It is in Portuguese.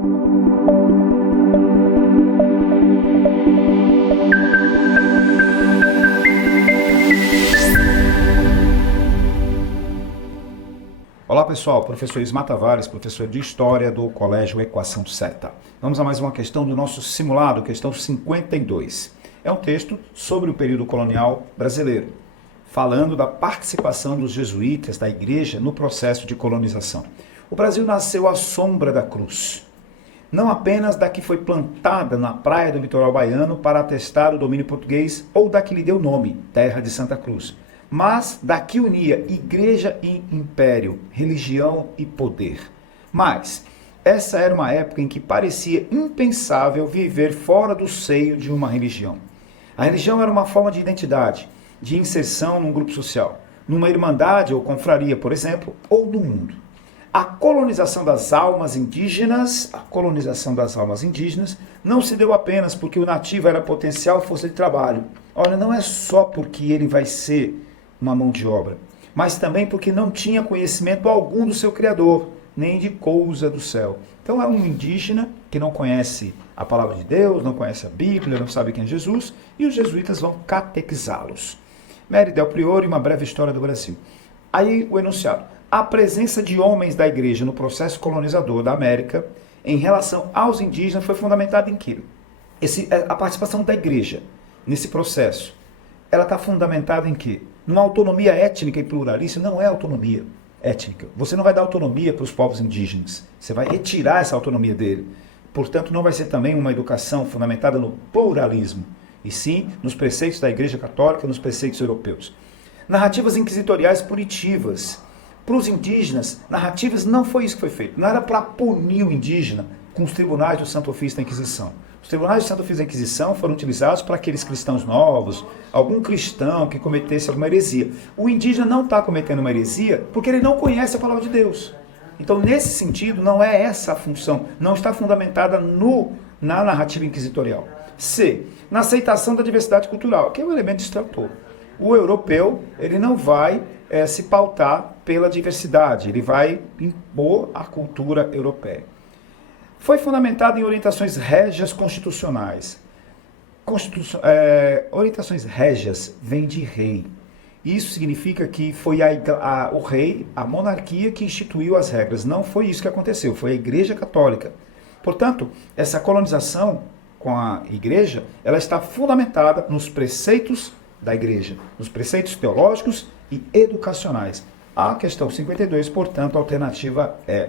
Olá pessoal, professor Ismar Tavares, professor de História do Colégio Equação Certa. Vamos a mais uma questão do nosso simulado, questão 52. É um texto sobre o período colonial brasileiro, falando da participação dos jesuítas da igreja no processo de colonização. O Brasil nasceu à sombra da cruz, não apenas da que foi plantada na praia do litoral baiano para atestar o domínio português ou da que lhe deu nome, Terra de Santa Cruz, mas da que unia igreja e império, religião e poder. Mas essa era uma época em que parecia impensável viver fora do seio de uma religião. A religião era uma forma de identidade, de inserção num grupo social, numa irmandade ou confraria, por exemplo, ou no mundo. A colonização das almas indígenas não se deu apenas porque o nativo era potencial força de trabalho. Olha, não é só porque ele vai ser uma mão de obra, mas também porque não tinha conhecimento algum do seu Criador, nem de coisa do céu. Então é um indígena que não conhece a palavra de Deus, não conhece a Bíblia, não sabe quem é Jesus, e os jesuítas vão catequizá-los. Mary Del Priore, uma breve história do Brasil. Aí o enunciado. A presença de homens da igreja no processo colonizador da América em relação aos indígenas foi fundamentada em quê? A participação da igreja nesse processo, ela está fundamentada em quê? Numa autonomia étnica e pluralista. Não é autonomia étnica. Você não vai dar autonomia para os povos indígenas. Você vai retirar essa autonomia dele. Portanto, não vai ser também uma educação fundamentada no pluralismo, e sim nos preceitos da Igreja Católica, nos preceitos europeus. Narrativas inquisitoriais punitivas. Para os indígenas, narrativas não foi isso que foi feito. Não era para punir o indígena com os tribunais do Santo Ofício da Inquisição. Os tribunais do Santo Ofício da Inquisição foram utilizados para aqueles cristãos novos, algum cristão que cometesse alguma heresia. O indígena não está cometendo uma heresia porque ele não conhece a palavra de Deus. Então, nesse sentido, não é essa a função, não está fundamentada na narrativa inquisitorial. C. Na aceitação da diversidade cultural, que é um elemento distrator. O europeu, ele não vai se pautar pela diversidade, ele vai impor a cultura europeia. Foi fundamentado em orientações régias constitucionais. Orientações régias vem de rei. Isso significa que foi o rei, a monarquia, que instituiu as regras. Não foi isso que aconteceu, foi a Igreja Católica. Portanto, essa colonização com a Igreja, ela está fundamentada nos preceitos da Igreja, nos preceitos teológicos e educacionais. A questão 52, portanto, a alternativa é...